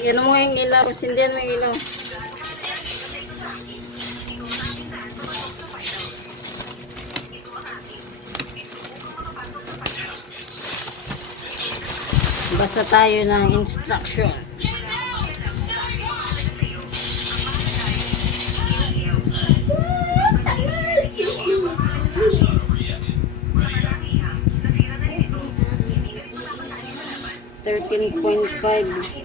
Yan mo yung ilaw. Sindihan mo yung ilaw. Basta tayo ng instruction. 13.5.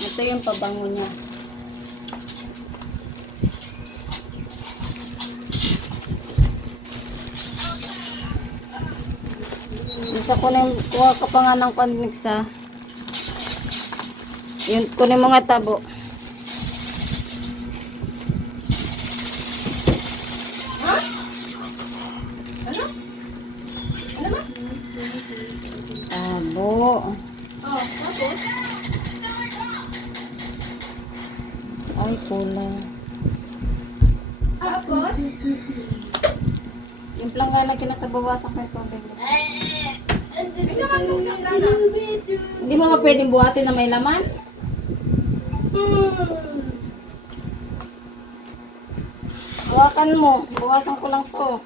Ito yung pabango niya. Isa kuha ka pa nga ng konmiksa. Yun, kunin mga tabo. Ha? Ano? Ano ba? Tabo. Oh, tapos? Ay, kulang. Tapos? Yung plangga na kinatabawasak na ito. Bigyan mo ng gana. Hindi mo nga pwedeng buhatin na may laman? Hawakan mo. Buwasan ko lang to.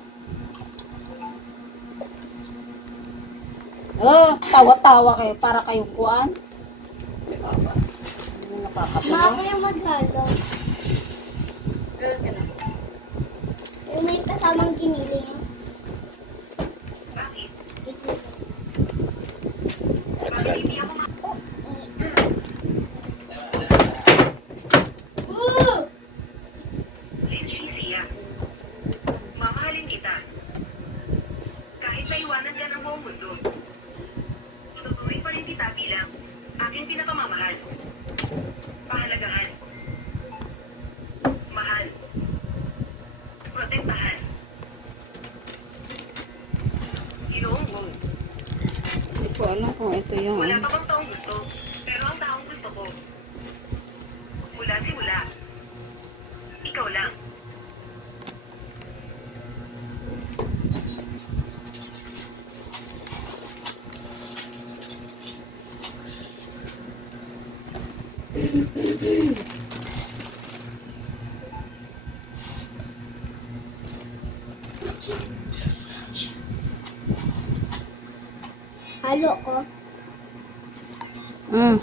Oh, tawa-tawa kayo para kayong kuan. Hindi nakakatawa. Baka yung maghalo. Yung may kasamang giniling. Lindsay siya. Mamahalin kita. Kahit maiwanan ka ng buong mundo. Tututuloy pa rin kita bilang aking pinakamamahal. Pahalagahan. Mahal. Protektahan. Ginoong Wong. Hindi ko alam kung ito yung Wala pa bang taong gusto, pero ang taong gusto ko. Mula simula. Ikaw lang. Halo ko. Mm.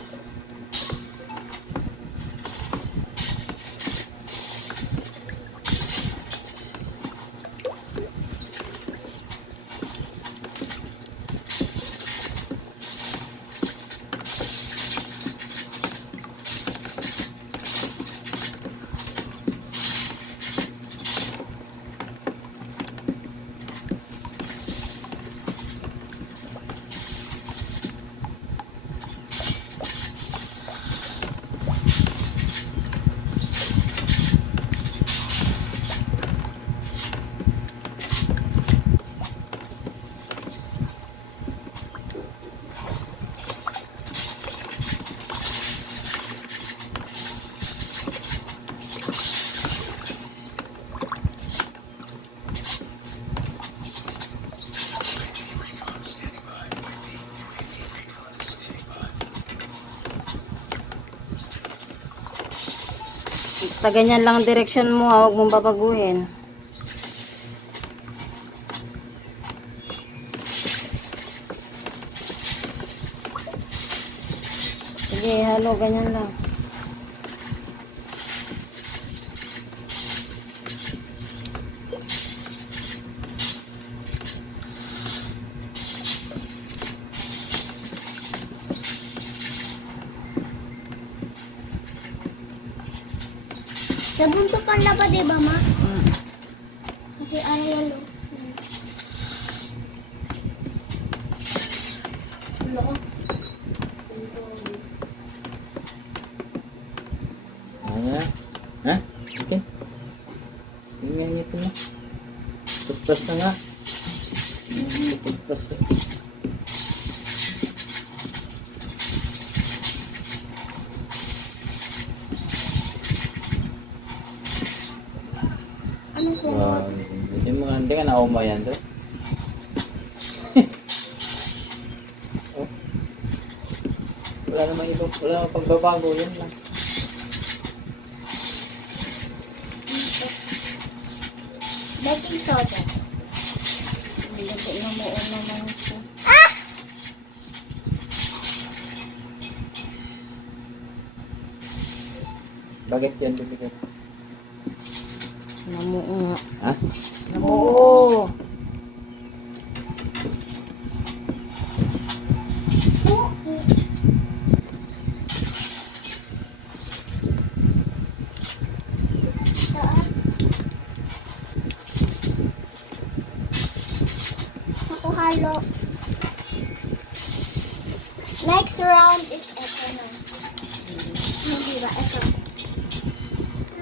Basta ganyan lang ang direction mo, huwag mong babaguhin. Sige, halo, ganyan lang. Sabon to panlaba, diba, ma? Kasi ayalo. Loko. Ano? Ha? Okay. Ingangit mo. Toothbrush na nga. Toothbrush na. Ano po? Wow. Hindi ka na-oma yan to. Oh. Wala namang ibang, wala namang pagbabago. Yan lang. Baking soda. Hindi ko namuon naman ito. Bakit yan? Bibigyan? Namuo nga. Ha? Namuo. Taas. Ako halo. Next round is eto na. Hindi ba? Eto.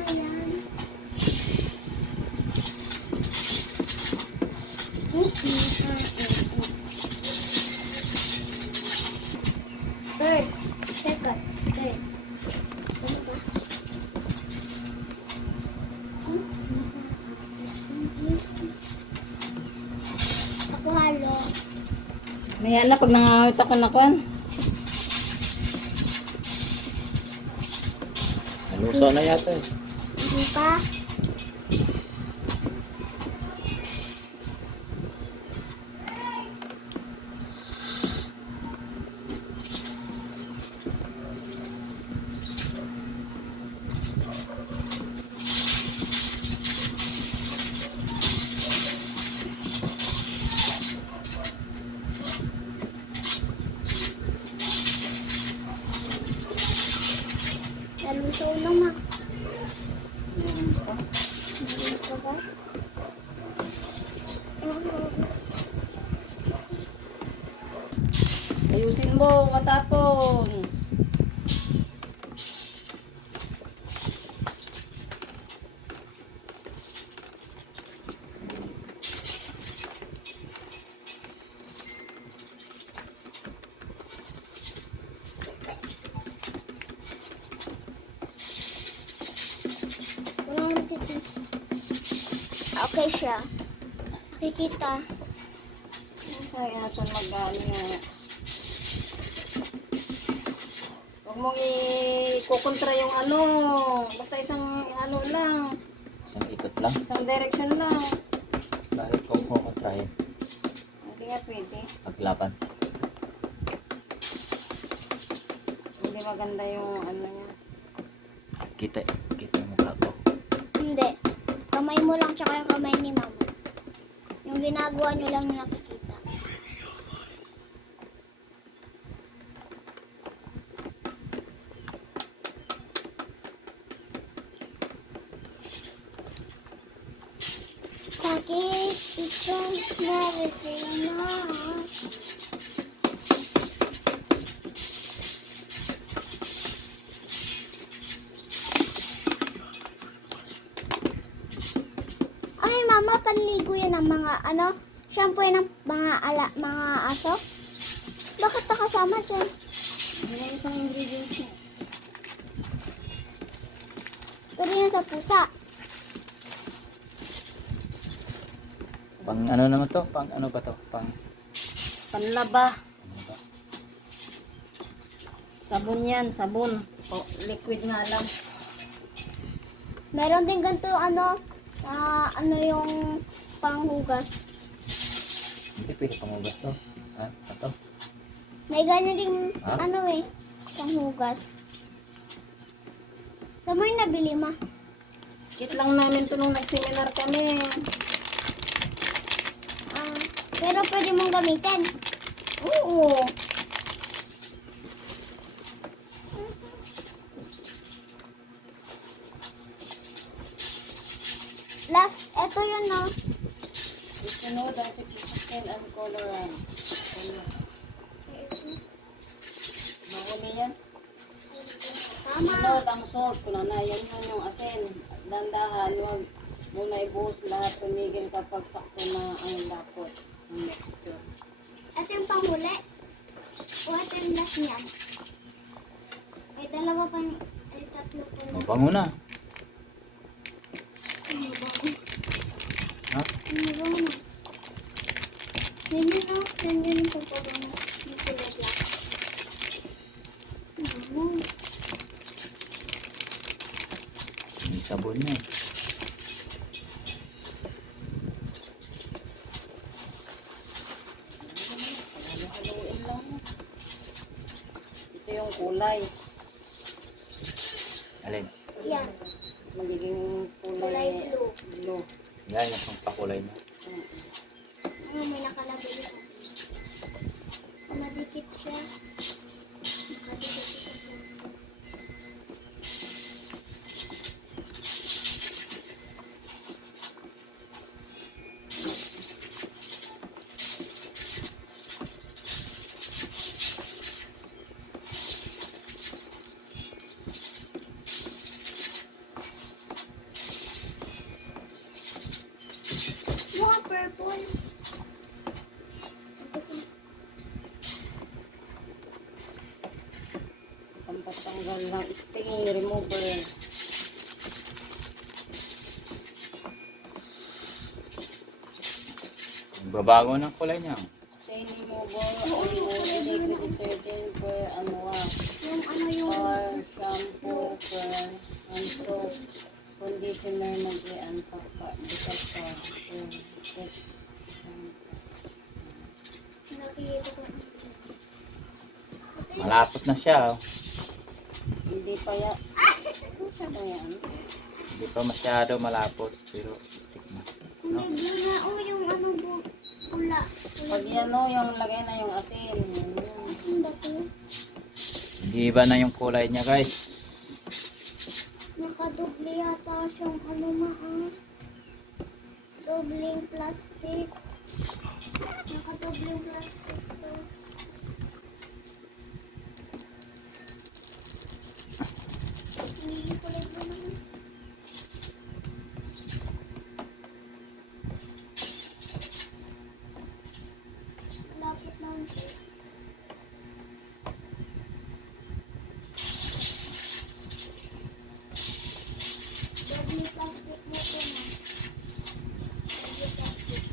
Ayan. First, second, third. Ano ba? Ako halo. Maya na pag nangangawit ako na kwan. Naluso na yata eh. Hindi pa. Naluso naman. Naluso ba? Ayusin mo, matapon. Walang matitipid. Okay siya. Kikita. Kaya natin mag-ano. Huwag mong i-kukontra yung ano. Basta isang ano lang. Isang ikot lang. Isang direction lang. Bakit kung kukontrahin? Hindi nga pwede. Paglaban. Hindi maganda yung ano niya. Kita yung mukha ko. Hindi. Kamay mo lang tsaka yung kamay ni mama. Yung ginagawa nyo lang yung nakikita. Bakit isang na. Ay, mama, panligo yan ng mga, shampoo yan ng mga aso? Bakit nakasama dyan? Hindi na isang ingredients niya. Pwede yan sa pusa. Pang ano naman to? Pang ano ba to? Pang Panlaba. ano ba? Sabon yan, sabon. O, liquid nga lang. Meron din ganito, yung panghugas. Hindi pwede pangugas to. Ha? Ito? May ganyan ding, Ha? panghugas. Saan mo yung nabili, ma? Kit lang namin to nung nag-seminar kami. Pero pwede mong gamitin. Oo. Last, eto yun, no? Sunod ang skin and colorant. Mauli yan. Ha? Sunod ang salt. Kung na yan yung asin. Dandahan, huwag muna ibuhos lahat. Tumigil kapag sakto na ang lapot. Ang mixture. Ito yung panghuli. O ito yung last niyan. Ay, dalawa pa. Ay, tatlo pa na. Mabango na. Ano ba? Ha? Ano ba na? Yan yun o. Yan yun yung pagpabango. Yung kulay black. Ano? May sabon na eh. Haluin lang. Ito yung kulay. Alin? Yan. Magiging Kulay blue. blue. Yan yung pangpakulay na. Ano, may nakalagay dito. Madikit siya. Nakadikit siya sa plastic. Mga purple. Pampatanggal ng stain remover. Babago ng kulay niya. Stain remover on liquid detergent per wash. Yung ano yung Or shampoo per hand soap. Conditioner mag-ian pa because nakikita ko. Malapot na siya. Oh. hindi pa yan. Ano siya ba yan? Hindi pa masyado malapot. Pero tikman. Kulay blue na. Oh, yung ano po. Pula. Pag yan o, yung lagay na yung asin. Yun. Asin ba ito? Hindi iba na yung kulay niya guys. Nakadoble yata siyang ano dobling plastic. Nakadobling plastic to. Hindi kulay blue naman. Lapit na ito. Dobling plastic mo ito na. Dobling plastic.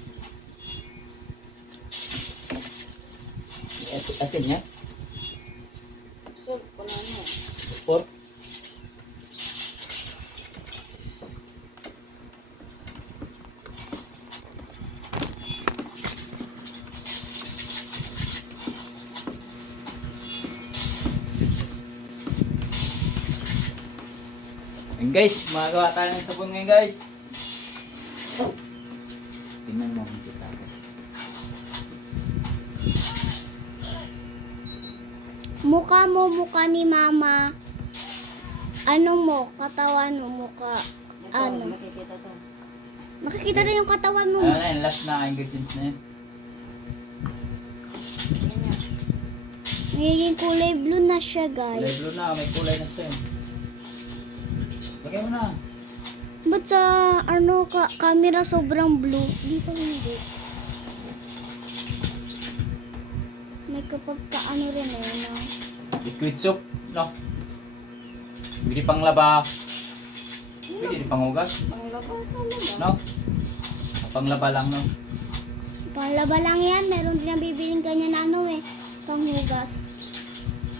Asin niya? Salt ko na ano. Support. Ayun guys, magawa tayo ng sabon ngayon guys. Tingnan mo ang kita. Mukha mo, mukha ni mama. Ano mo, katawan mo, mukha. Ito, Ano? makikita to. Makikita na yung katawan mo. Ano na yun, last na ingredients na yun. Tingnan niya. Magiging kulay blue na siya, Kulay guys. blue na, may kulay na siya. Lagay mo na. Ba't sa, ano, camera sobrang blue? Dito hindi. May kapag ano rin eh, no? Liquid soap, no? Pwede pang laba. Pwede pang hugas, Panglaba talaga. no? Pang laba lang, no? Panglaba lang yan. Meron din ang bibiling ganyan na ano eh. Panghugas.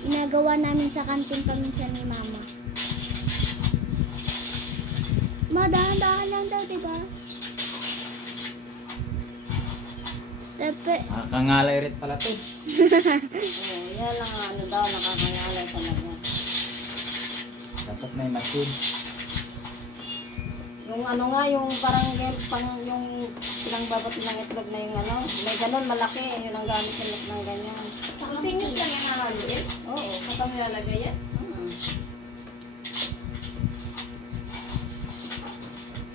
Inagawa namin sa kantin paminsan ni mama. Madahan-dahan lang daw, diba? Tepe. Nakakangalay rin pala to. Oo, yan lang ang ano daw, nakakangalay talaga. Dapat may machine. Yung ano nga, yung parang yung pinangbabat ng itlog na yung ano, may ganun malaki, yun ang gamit ng ganyan. Continuous lang yung hahaluin. Oo. Saka mo lalagay yan.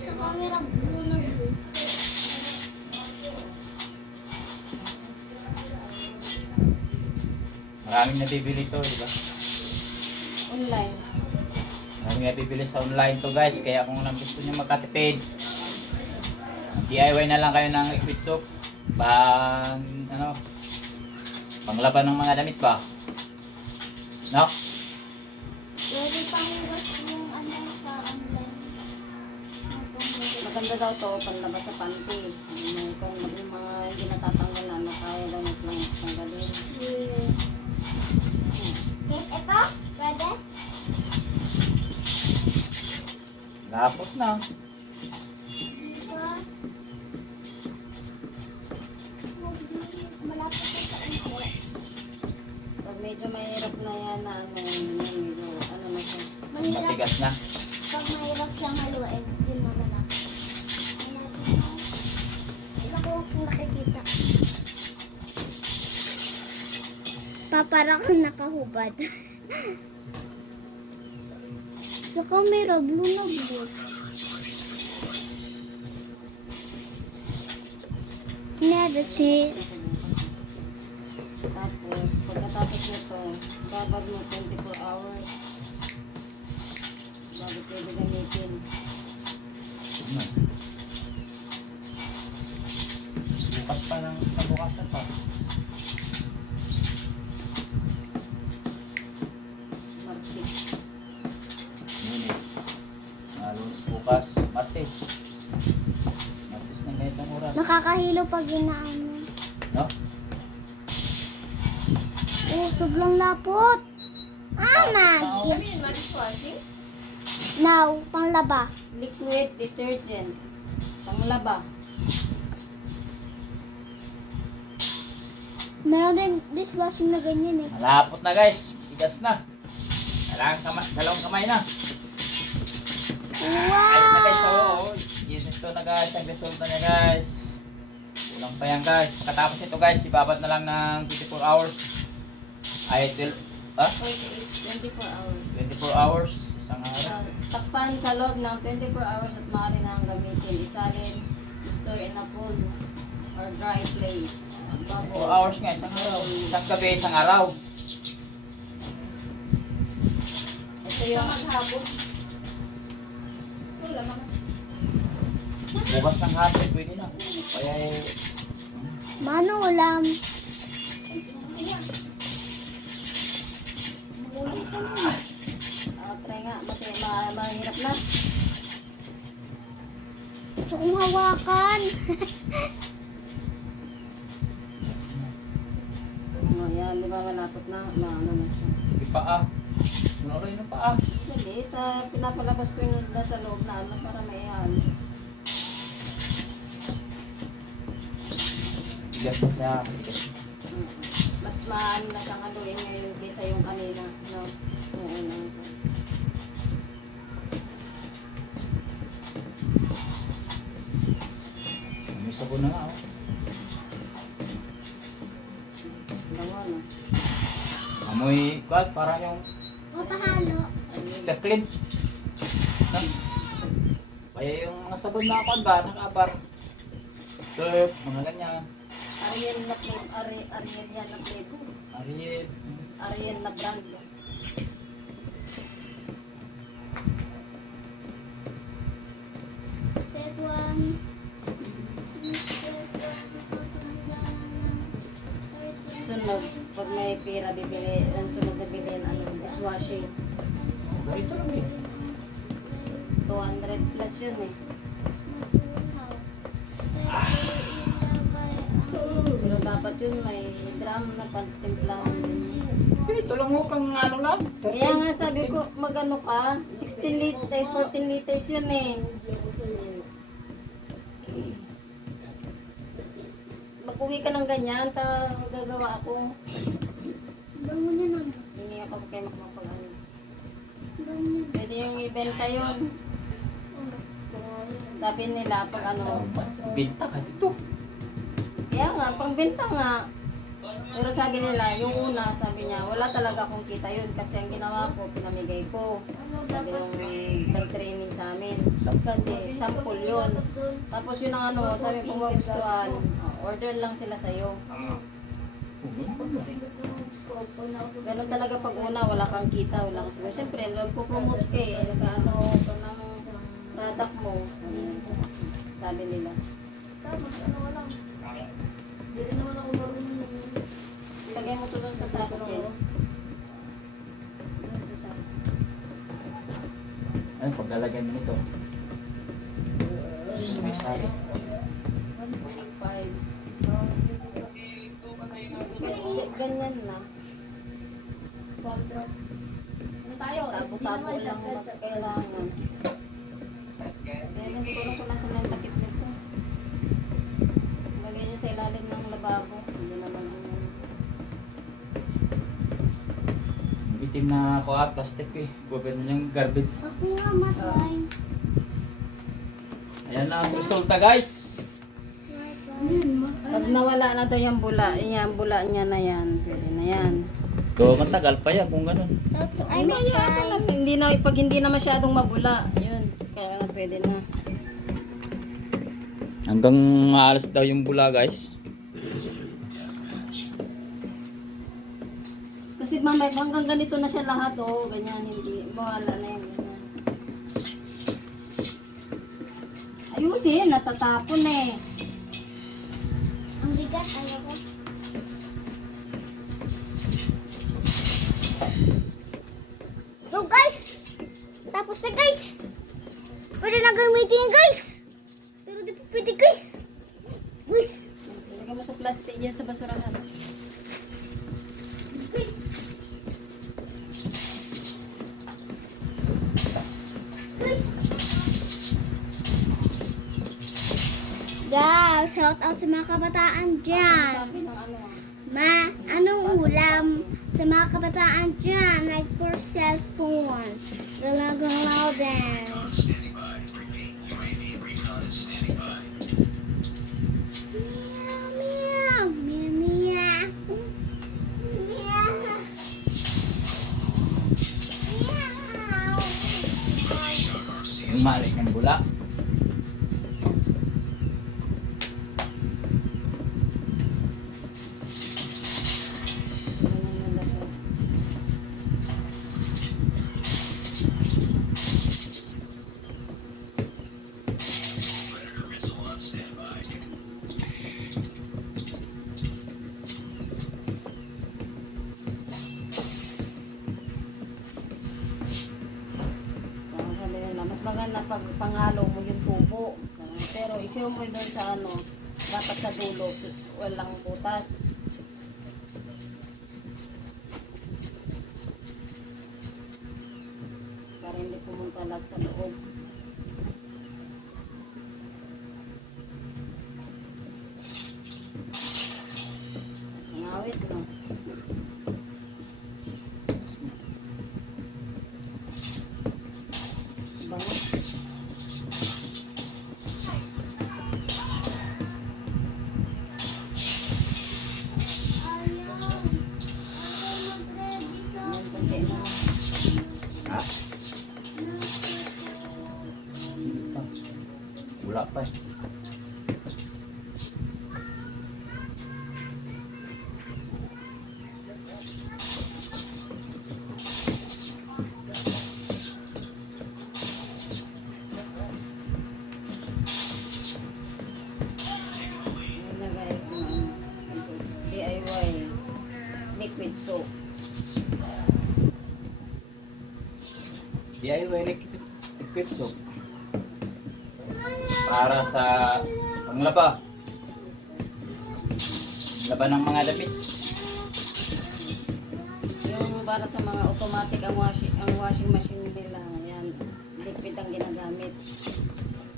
Sa camera, blue na blue. Maraming nabibili to, di ba? Online. Hindi nabibili sa online to guys. Kaya kung gusto nyo magkatipid, DIY na lang kayo ng liquid soap. Panglaban ng mga damit ba? No? Pwede pang hugas yung ano sa online. Maganda daw to panlabas sa panty. Kung yung mga hindi natatanggal na kaya daw na lang tanggalin. Okay, ito? Pwede? Lapot na. Diba? Malapit ko sa inyo. Pag medyo mahirap na yan na medyo na siya. Mahirap. Matigas na. Pag mahirap siyang haluin, yun naman na. Wala ko kung nakikita. Parang kang nakahubad. Sa camera, blue na blue. Never see. Tapos, pagkatapos nito, babad mo 24 hours. Bago pwede gamitin. Bukas pa ng nabukasan pa. Martis. Lunes. Lunes bukas. Martes. Martes ng ganitong oras. Nakakahilo pag inaano. No? Oh, sobrang lapot. Ano Mag. yun, dishwashing? Now, panglaba. Liquid detergent. Panglaba. Meron din dishwashing na ganyan eh. Malapot na guys. Tigas na. Dalawang kamay na. Ayun na guys. Wow! Yun ito na guys. Ang resulta niya guys. Kulang pa yan guys. Pagkatapos ito guys, ibabad na lang ng 24 hours. Ay, 24 hours. 24 hours. Isang araw. Takpan sa loob ng 24 hours at maaari na ang gamitin. Isalin, store in a cool or dry place. 4 hours nga. Isang araw. Isang gabi, isang araw. Ito Sa yung maghapon. Wala mga. Bukas ng hapon, pwede na. Kaya Mano, ulam. Sige. try nga. Mahirap na. Gusto kong hawakan. yes na. Yan, di ba malapot na? Ano na siya. Sige paa. Nunoy na paa. Hindi, pinapalabas ko yung sa loob na para may halo. Tigas na siya. Tigas na. Mas maano na siyang haluin ngayon kaysa yung kanina. No? Oo, no. May sabon na nga. Oh. Bango, no? Amoy, kwad, parang yung Papahalo. Mr. Clean. No? Kaya yung mga sabon na kwad ba, nakabar. Surf, mga ganyan. Ariel na flavor. Ariel yan na flavor. Ariel. Ariel na brand. Step 1. Step 1. Sunod, pag may pira bibili, ang sunod na bilhin, dishwashing. Ganito lang eh. 200 plus yun eh. Pero dapat yun may drum na pantimplahan din. Ito lang mo kang ano lang. Kaya nga sabi ko, magano ka, 16 liters, 14 liters yun eh. Mag-uwi ka ng ganyan, gagawa ako. Bango niya naman. Hindi ako kayo makapag-ano. Bango niya. Pwede yung ibenta yun. Sabi nila, pag ano, Binta ka dito. kaya nga, pangbenta nga. Pero sabi nila, yung una, sabi niya, wala talaga akong kita yun kasi ang ginawa ko, pinamigay ko. Sabi yung nag-training sa amin. Kasi sample yun. Tapos yun ang ano, sabi kung magustuhan, order lang sila sa'yo. Oh, ganun ba? Ganun talaga pag una, wala kang kita, wala kang siguro. Siyempre, nagpo-promote ka eh. Nagkaano ka ng product mo. Sabi nila. Tapos ano ka lang. Hindi rin naman ako marunong. Lagay mo to doon sa sakit eh. Doon sa sakit. Ano, paglalagyan mo nito? May sari. 1.5. Ganyan lang. Contract. Ano tayo? Tabo-tabo lang kailangan. Kaya hindi ko lang kung nasa lang yung takip nito. Lagay nyo sa ilalim ng lababo. Hindi naman ano. Itim na plastic eh. Gawin mo yung garbage. Ako nga matry. Ayan na ang resulta guys. Pag nawala na daw yung bula, yung bula niya na yan. Pwede na yan. Kung matagal pa yan kung ganun. So, I may try. Hindi na, pag hindi na masyadong mabula, yun. Kaya pwede na. Hanggang maalas daw yung bula guys. Kasi mamaya hanggang ganito na siya lahat, oh, ganyan, hindi, mawala na yan, ganyan. Ayusin, natatapon eh. Ang bigat, ayoko. So guys, tapos na guys. Pwede na gamitin yan guys. Pero di pa pwede guys. Guys, Lagay mo sa plastic yan sa basurahan. guys. Guys. Guys, shout out sa mga kabataan dyan. Sabi ng ano, Anong ulam sa mga kabataan dyan? Like for cellphone. Galaw-galaw din. Meow, meow, meow, meow. Meow. Meow. Yung maalis ng bula. ganyan nila siya. Kaya sabi nila, mas maganda pag panghalo mo yung tubo. Pero isure mo doon sa ano, dapat sa dulo, walang butas. Para hindi pumunta lag sa loob. Ngawit, no? Bango. Yan, konti na. Ha? Wala pa eh. Ayan na guys, yung DIY liquid soap. DIY liquid soap. Para sa panglaba. Laba ng mga damit. Yung para sa mga automatic ang washing machine nila, yan, liquid ang ginagamit.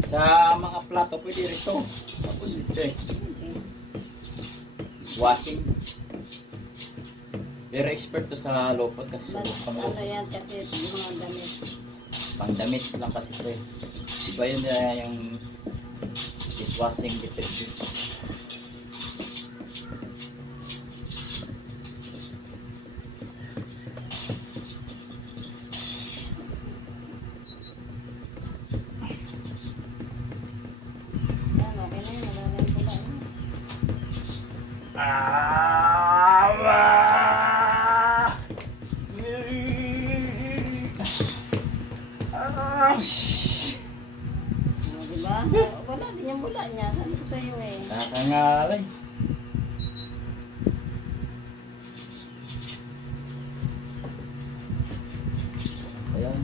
Sa mga plato pwede rito. Sabon dito eh. Okay. Washing. Pero expert to sa lopot kasi Mas pang ano yan kasi yung mga damit. pangdamit lang kasi ito eh. Iba yun yung dishwashing detergent. Yan, okay na yun, wala na yung pula. Ah! Gosh! Diba? Wala din yung bula niya. Sabi ko sa'yo eh. Nakakangalay. Ayan.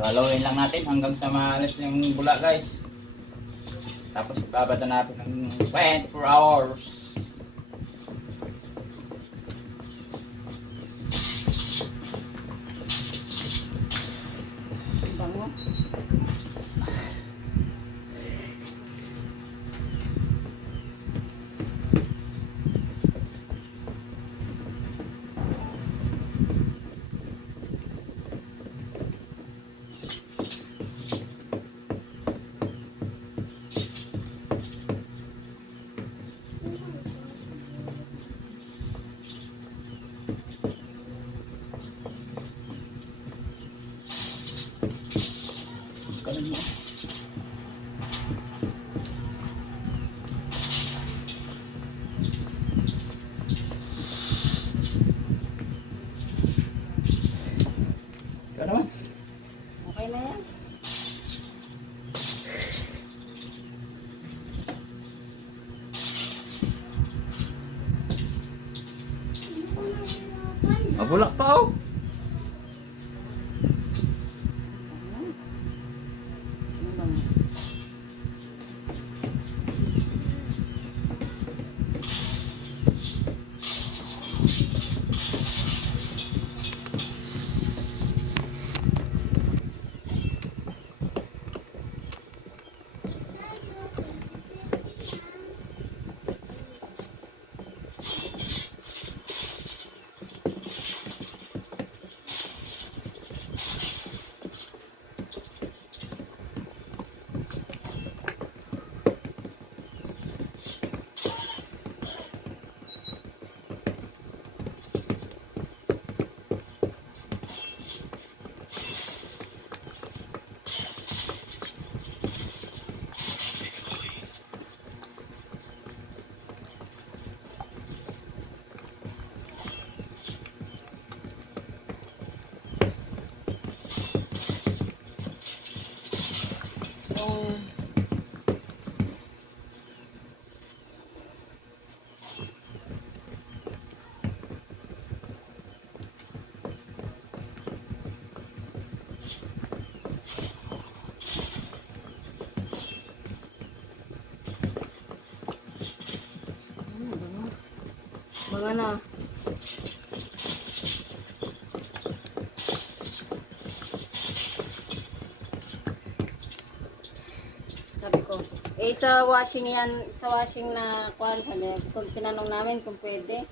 Lalawin lang natin hanggang sa maalis yung bula guys. Tapos ibabada natin ng 24 hours. Ang bango. Kalan mo. Ikaw naman. Okay na yan. Mabulak pa oh. Ang bango. Yung mga na. Sabi ko, eh sa washing yan, sa washing na kuan sabi, kung tinanong namin kung pwede.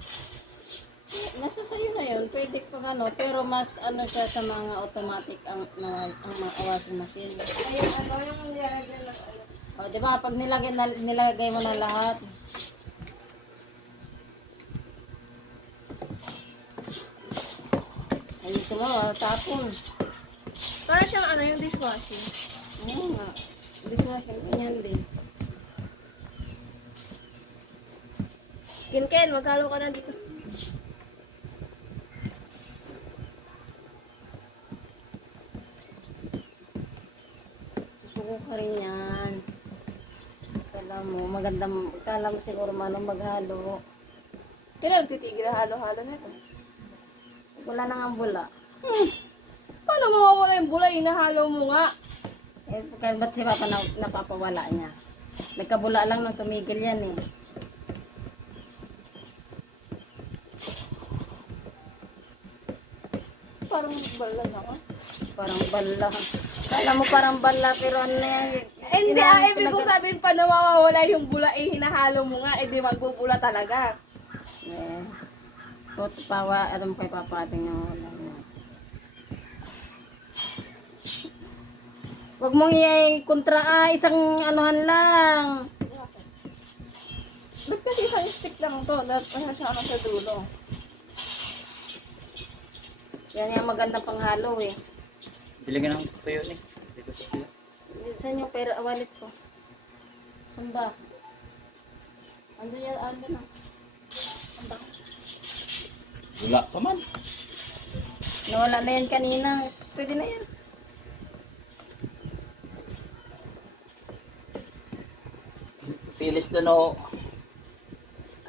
Nasa sayo na yun, pwede pag ano, pero mas ano siya sa mga automatic ang mga washing machine. Ayun, ano yung nilalagyan ng ano. O, di ba, pag nilagay mo na lahat, ayusin mo, tapon. Para siyang ano yung dishwashing. Oo nga, dishwashing, ganyan din. Ken, maghalo ka na dito. Susuko ka rin yan. Kala mo siguro manong maghalo. Kailan nagtitigil na halo-halo na ito? Wala na nga bula. Paano mawawala yung bula? Inahalo mo nga. Eh, ba't si Papa napapawala niya? Nagkabula lang nang tumigil yan eh. Parang bala na ka. Parang bala. Kala mo parang bala, pero ano na yan? Hindi, ibig ko sabihin pa na mawawala yung bula, hinahalo mo nga, di magbubula talaga. Eh, pawa, alam kay Papa ating yung wala na. Huwag mong kontra isang anuhan lang. Ba't kasi isang stick lang to? Dapat pa siya ano sa dulo. Yan yung magandang panghalo eh. Bili ka ng tuyo ni. Dito sa tuyo. Saan yung pera, wallet ko? Saan ba? Ando na. Wala pa man. Nawala na yan kanina. Pwede na yan. Pilis doon o.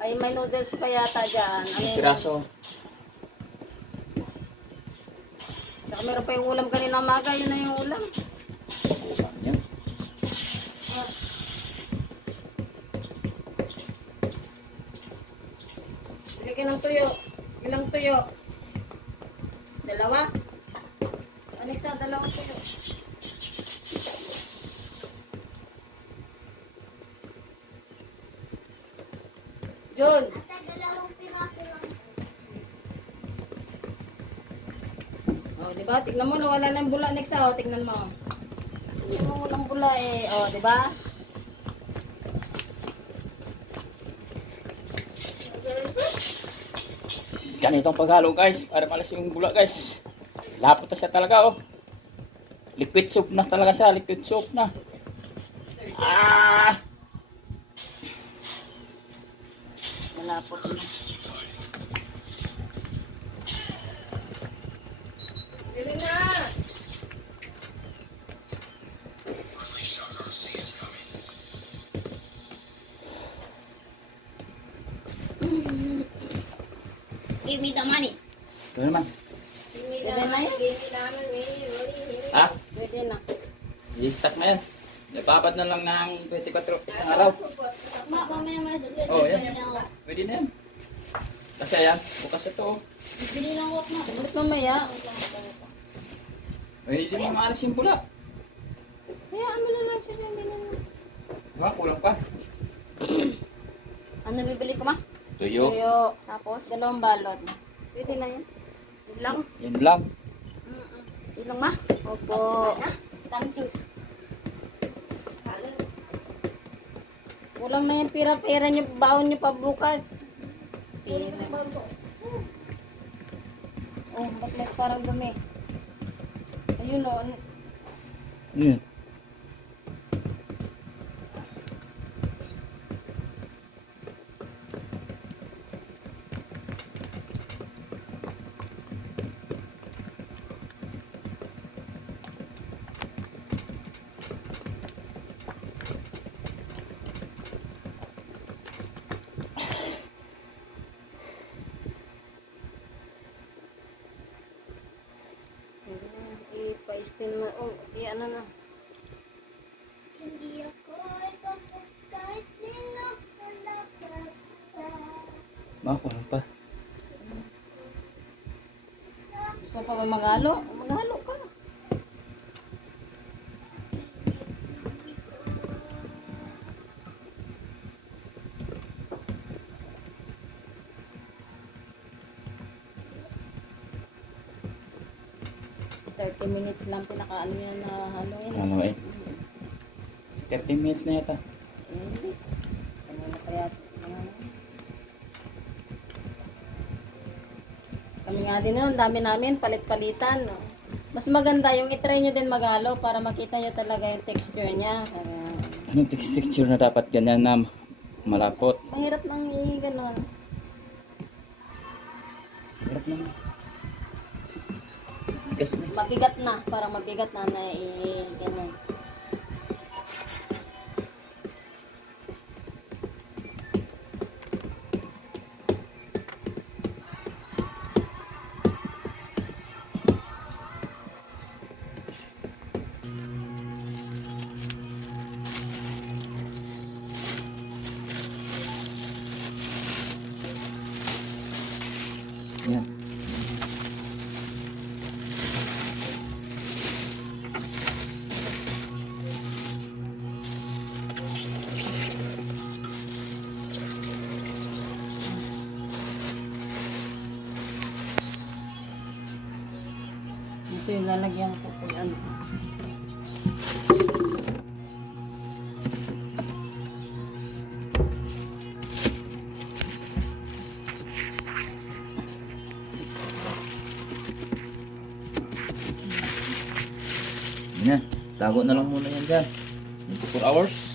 Ay, may noodles pa yata dyan. Ano yun? Piraso. Tsaka meron pa yung ulam kanina umaga. Yun na yung ulam. Yan. Bili ka ng tuyo. Ilang tuyo? Dalawa? Alexa, dalawang tuyo. Jun! Dalawang piraso lang. Oh, di ba? Tignan mo, nawala na yung bula, Alexa. Oh, tignan mo. Yung walang bula eh. Oh, di ba? Ganitong paghalo guys. Para malas yung bula guys. Lapot na siya talaga oh. Liquid soup na talaga siya. Liquid soup na. Ah! Malapot na. Galing na! Give me the money. Ito naman. Pwede na yan. Ha? Pwede na. I-stack na yan. Napapad na lang ng 24 isang araw. Mamaya Oh, yan. Pwede na yan. Kasi yan. Bukas ito oh. Bili lang ako na. Bakit mamaya? Pwede na maalas yung bula. Hayaan mo na lang siya dyan. Hindi na lang. Diba? Kulang pa. Ano bibili ko ma? Tuyo. Tuyo. Tapos? Dalawang balot. Pwede na yan. Yun lang. Yan lang. Yun lang ma. Opo. Thank you. Kulang na yung pira-pira niyo, baon niyo pa bukas. Pira. Oh, ba't may parang dumi? Ayun o. Yan. I-paistin mo. Oh, ano na. Hindi ako ipapag kahit sino palapag ka. Ma, kulang pa. Gusto mo pa ba maghalo? Maghalo ka. Minutes lang pinakaano yan na halo eh. Ano eh? 30 minutes na yata. Eh, ano na kaya? Kami nga din nun, dami namin, palit-palitan. No? Mas maganda yung itry nyo din maghalo para makita nyo talaga yung texture niya. Anong texture na dapat ganyan na malapot? Mahirap nang i-ganon. Hirap naman. Gas na. Mabigat na, parang mabigat na na i-ganon. Yan. Ito yung lalagyan ko po yan. Yan. Tago na lang muna yan dyan. 24 hours.